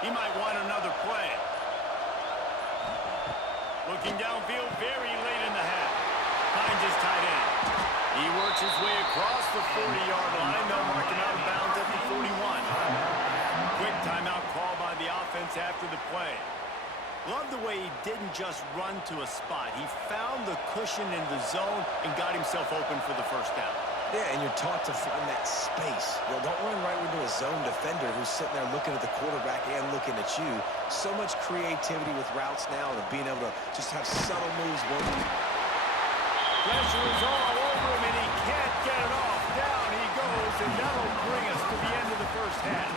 He might want another play. Looking downfield very late in the half. Finds his tight end. He works his way across the 40-yard line. They'll mark him out of bounds at the 41. Quick timeout call by the offense after the play. Love the way he didn't just run to a spot. He found the cushion in the zone and got himself open for the first down. Yeah, and you're taught to find that space. Don't run right into a zone defender who's sitting there looking at the quarterback and looking at you. So much creativity with routes now and being able to just have subtle moves working. Pressure is all over him, and he can't get it off. Down he goes, and that'll bring us to the end of the first half.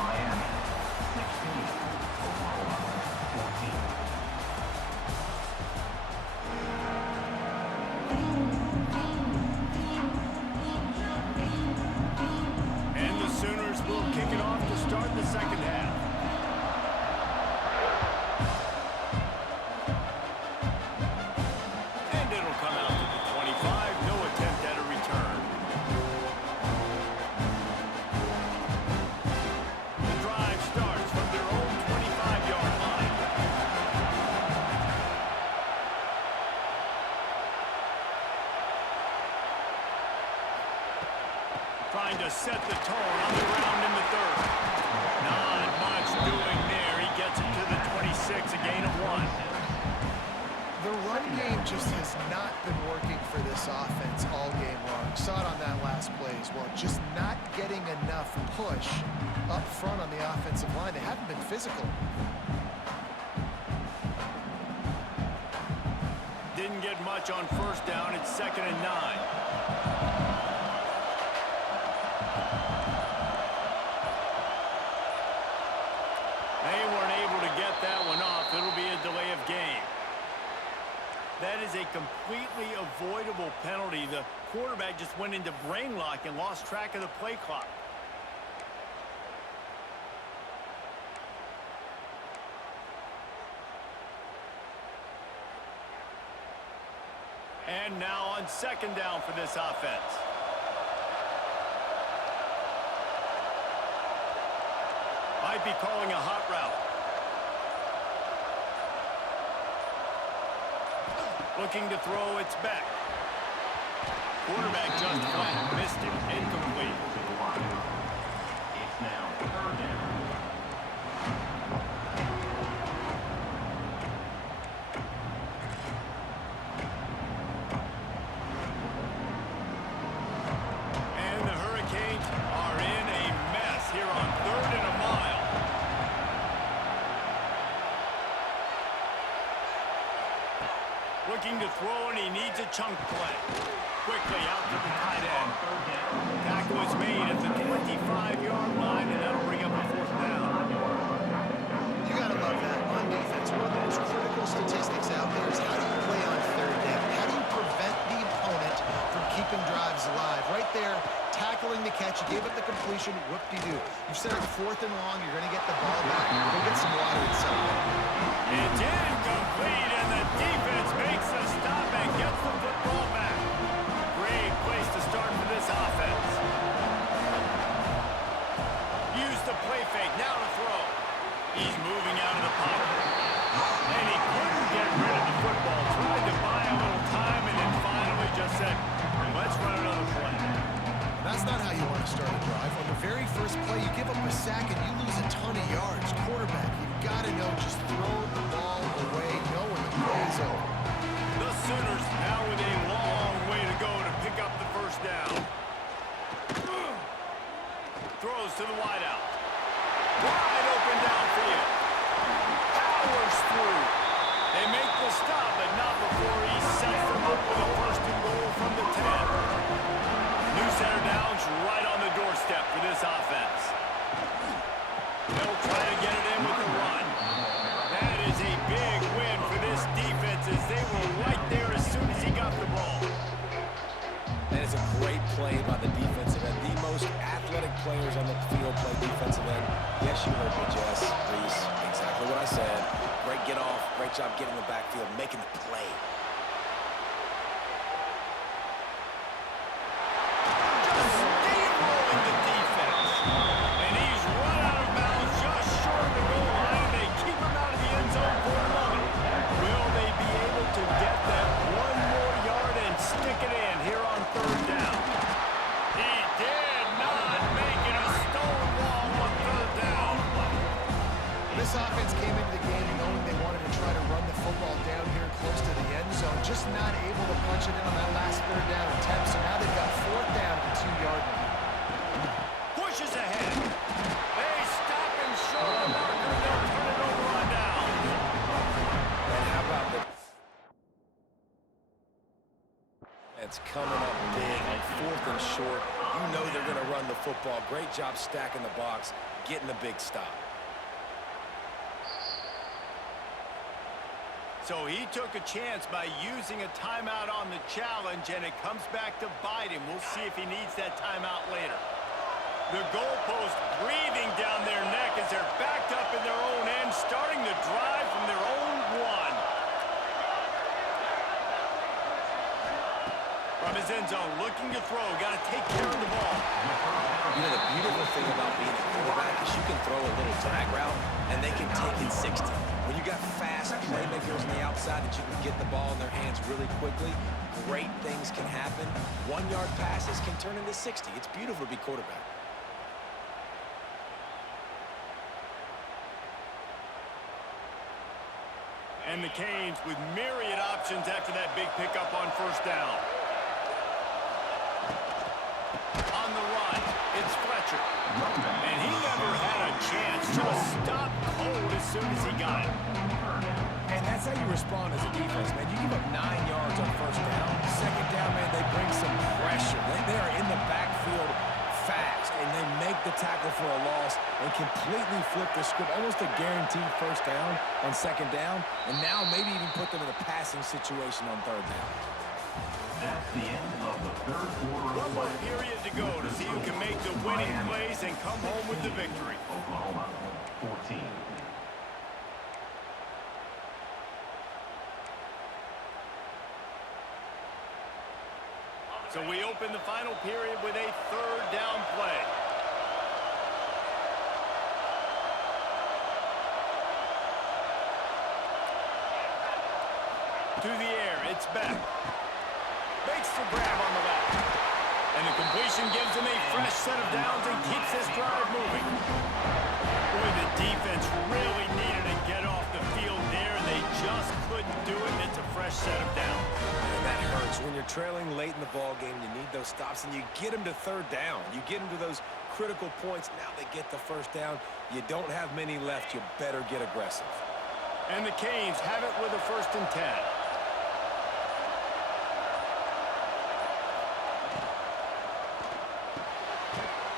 Miami, 16, Oklahoma, 14. Sooners will kick it off to start the second half. And it'll come out to the 25. No attempt at a return. The drive starts from their own 25-yard line. Trying to set the tone on the ground in the third. Not much doing there. He gets it to the 26, a gain of 1. The run game just has not been working for this offense all game long. Saw it on that last play as well. Just not getting enough push up front on the offensive line. They haven't been physical. Didn't get much on first down. It's 2nd and 9. They weren't able to get that one off. It'll be a delay of game. That is a completely avoidable penalty. The quarterback just went into brain lock and lost track of the play clock. And now on 2nd down for this offense. Might be calling a hot route. Looking to throw, it's back. Quarterback just flat, missed it, incomplete. It's now 3rd down. And the Hurricanes are in a mess here on 3rd and a mile. Looking to throw, and he needs a chunk play. Quickly out to the tight end. Tackle is made at the 25-yard line, and that'll bring up a 4th down. You got to love that on defense. One of the most critical statistics out there is how do you play on 3rd down? How do you prevent the opponent from keeping drives alive? Right there, tackling the catch. You gave up the completion. Whoop-de-doo. You set it 4th and long. You're going to get the ball back. Go get some water inside. It's incomplete, and the defense makes a stop and gets the football back. Great place to start for this offense. Use the play fake, now to throw. He's moving out of the pocket. And he couldn't get rid of the football. Tried to buy a little time and then finally just said, let's run another play. That's not how you want to start a drive. On the very first play, you give up a sack and you lose a ton of yards. Quarterback, you've got to know, just throw the ball away, know when the play is over. The Sooners now with a long way to go to pick up the first down. Throws to the wideout. Wide open downfield. Powers through. They make the stop, but not before he sets them up with a 1st and goal from the 10. New center downs right on the doorstep for this offense. They'll try to get it in with the run. That is a big win for this defense as they were right there as soon as he got the ball. That is a great play by the defensive end. The most athletic players on the field play defensive end. Yes, you heard me, Jess, Reese. Exactly what I said. Great get off. Great job getting in the backfield, making the play. Steamrolling the defense. And he's run out of bounds just short offense came into the game knowing they wanted to try to run the football down here close to the end zone, just not able to punch it in on that last third down attempt. So now they've got fourth down at the 2-yard line. Pushes ahead. They stop him short of the marker. They'll turn it over on down. And how about the... It's coming up big on 4th and short. You know they're going to run the football. Great job stacking the box, getting the big stop. So he took a chance by using a timeout on the challenge, and it comes back to bite him. We'll see if he needs that timeout later. The goalpost breathing down their neck as they're backed up in their own end, starting the drive from their own 1. From his end zone, looking to throw, got to take care of the ball. You know, the beautiful thing about being a quarterback is you can throw a little drag route, and they can take it 60. When you got fast playmakers on the outside that you can get the ball in their hands really quickly, great things can happen. 1-yard passes can turn into 60. It's beautiful to be quarterback. And the Canes with myriad options after that big pickup on first down. On the run, it's Fletcher. And he never had a chance. Just stopped cold as soon as he got it. And that's how you respond as a defense, man. You give up 9 yards on first down. Second down, man, they bring some pressure. They are in the backfield fast, and they make the tackle for a loss and completely flip the script. Almost a guaranteed first down on second down, and now maybe even put them in a passing situation on third down. That's the end of the third quarter. One more period to go to see who can make the winning plays and come home with the victory. Oklahoma, 14. So we open the final period with a third down play. To the air, it's back. Makes the grab on the left. And the completion gives him a fresh set of downs and keeps this drive moving. Boy, the defense really needed to get off the field there. They just couldn't do it. It's a fresh set of downs. And that hurts. When you're trailing late in the ball game, you need those stops, and you get them to third down. You get them to those critical points. Now they get the first down. You don't have many left. You better get aggressive. And the Canes have it with a 1st and 10.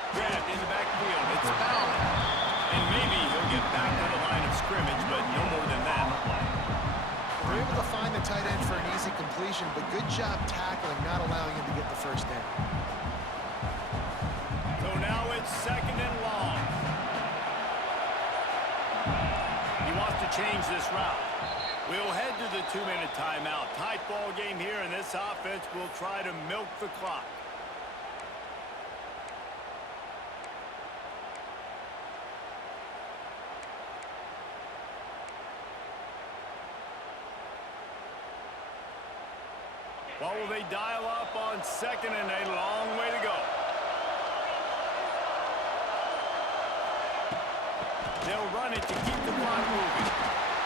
Grabbed in the backfield. It's fouled. And maybe he'll get back to the line of scrimmage, but no more than that. They're able to find the tight end for an easy completion, but good job tackling, not allowing him to get the first down. So now it's 2nd and long. He wants to change this route. We'll head to the 2-minute timeout. Tight ball game here, and this offense will try to milk the clock. What will they dial up on 2nd and a long way to go? They'll run it to keep the clock moving.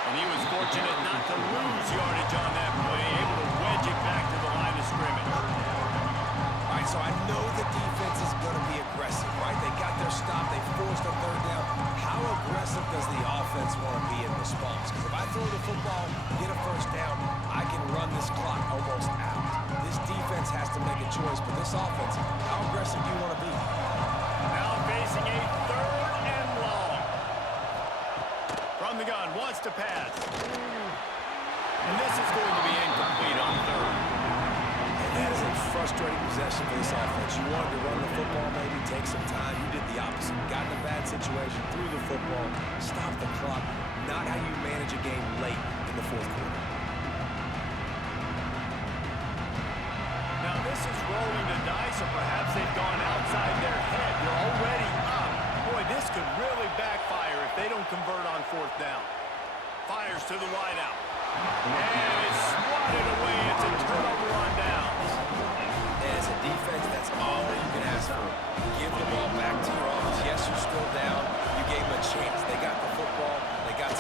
And he was fortunate not to lose yardage on that play, able to wedge it back to the line of scrimmage. All right, so I know the defense is going to be aggressive, right? They got their stop. They forced a third down. How aggressive does the offense want to be in response? Because if I throw the football, get a first down, I can run this clock almost out. This defense has to make a choice, but this offense, how aggressive do you want to be? Now facing a 3rd and long. From the gun, wants to pass. And this is going to be incomplete on 3rd. And that is a frustrating possession for this offense. You wanted to run the football, maybe take some time. You did the opposite. Got in a bad situation, threw the football, stopped the clock. Not how you manage a game late in the 4th quarter. Now this is rolling the dice, or perhaps they've gone outside their head. They're already up. Boy, this could really backfire if they don't convert on 4th down. Fires to the wideout. And it's swatted away. It's a turnover on downs. As a defense, that's all you can ask for. Give the ball back to your offense. Yes, you're still down. You gave them a chance. They got the football. They got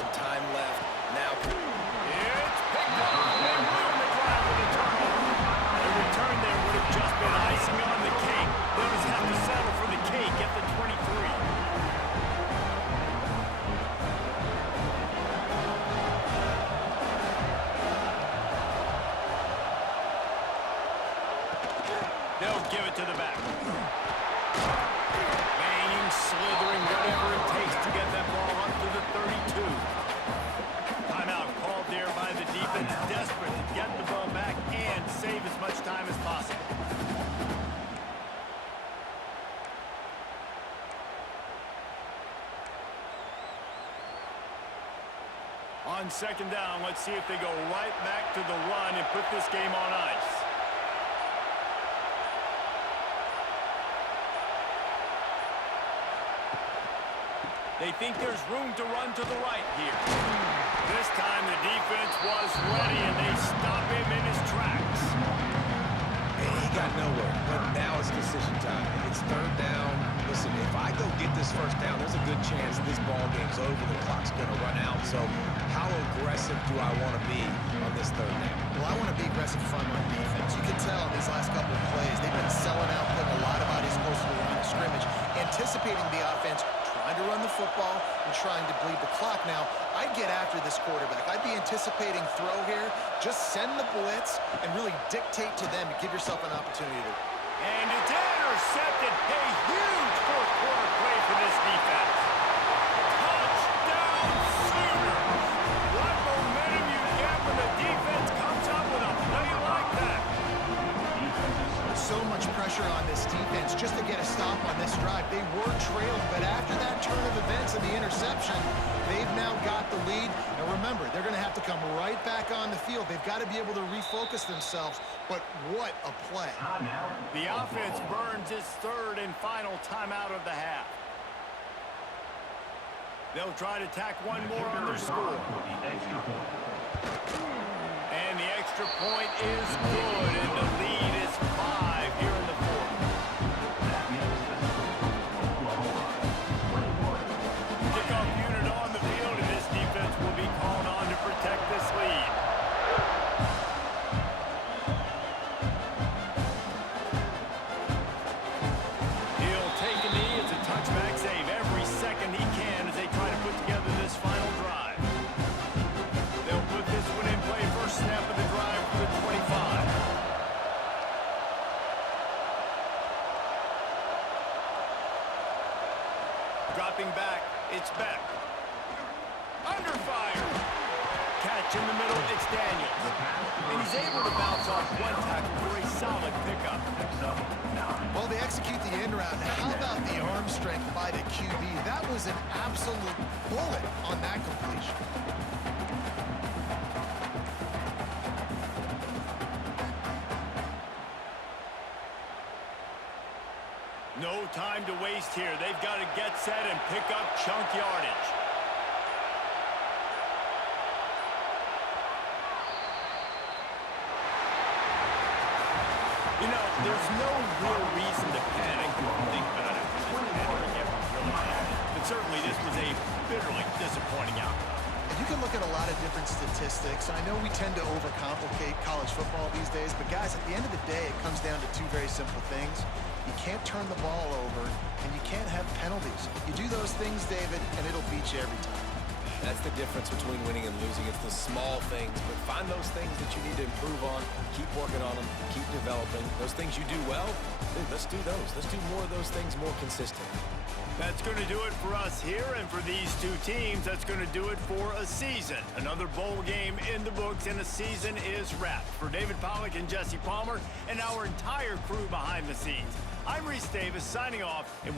On second down, let's see if they go right back to the run and put this game on ice. They think there's room to run to the right here. This time the defense was ready, and they stop him in his tracks. And he got nowhere, but now it's decision time. It's third down. Listen, if I go get this first down, there's a good chance this ball game's over. The clock's going to run out. So how aggressive do I want to be on this third down? Well, I want to be aggressive from on defense. You can tell in these last couple of plays, they've been selling out, putting a lot of bodies close to the line of scrimmage, anticipating the offense, trying to run the football and trying to bleed the clock. Now, I'd get after this quarterback. I'd be anticipating throw here. Just send the blitz and really dictate to them to give yourself an opportunity to. And it's intercepted. A huge fourth quarter play for this defense. Touchdown Sooner. What momentum you get when the defense comes up with a play like that. So much pressure on this defense just to get a stop on this drive. They were trailing, but after that turn of events and the interception, they've now got the lead. And remember, they're going to have to come right back on the field. They've got to be able to refocus themselves. But what a play. The offense burns its third and final timeout of the half. They'll try to tack one more on their score. And the extra point is good, and the lead is 5 here in the fourth. Kickoff unit on the field, and this defense will be called on to protect this lead. He'll take a knee. It's a touchback save every second he can as they try to put together this final drive. They'll put this one in play. First snap of the drive for the 25. Dropping back, it's Beck. Under fire. Catch in the middle, it's Daniels. And he's able to bounce off one tackle for a solid pickup. Well, they execute the end route. Now, how about the arm strength by the QB? That was an absolute bullet on that completion. No time to waste here. They've got to get set and pick up chunk yardage. You know, there's no real reason to panic when you think about it. But certainly this was a bitterly disappointing outcome. And you can look at a lot of different statistics. I know we tend to overcomplicate college football these days, but guys, at the end of the day, it comes down to two very simple things. You can't turn the ball over, and you can't have penalties. You do those things, David, and it'll beat you every time. That's the difference between winning and losing. It's the small things, but find those things that you need to improve on. Keep working on them. Keep developing. Those things you do well, dude, let's do those. Let's do more of those things more consistently. That's going to do it for us here, and for these two teams, that's going to do it for a season. Another bowl game in the books, and a season is wrapped. For David Pollack and Jesse Palmer and our entire crew behind the scenes, I'm Reese Davis signing off. And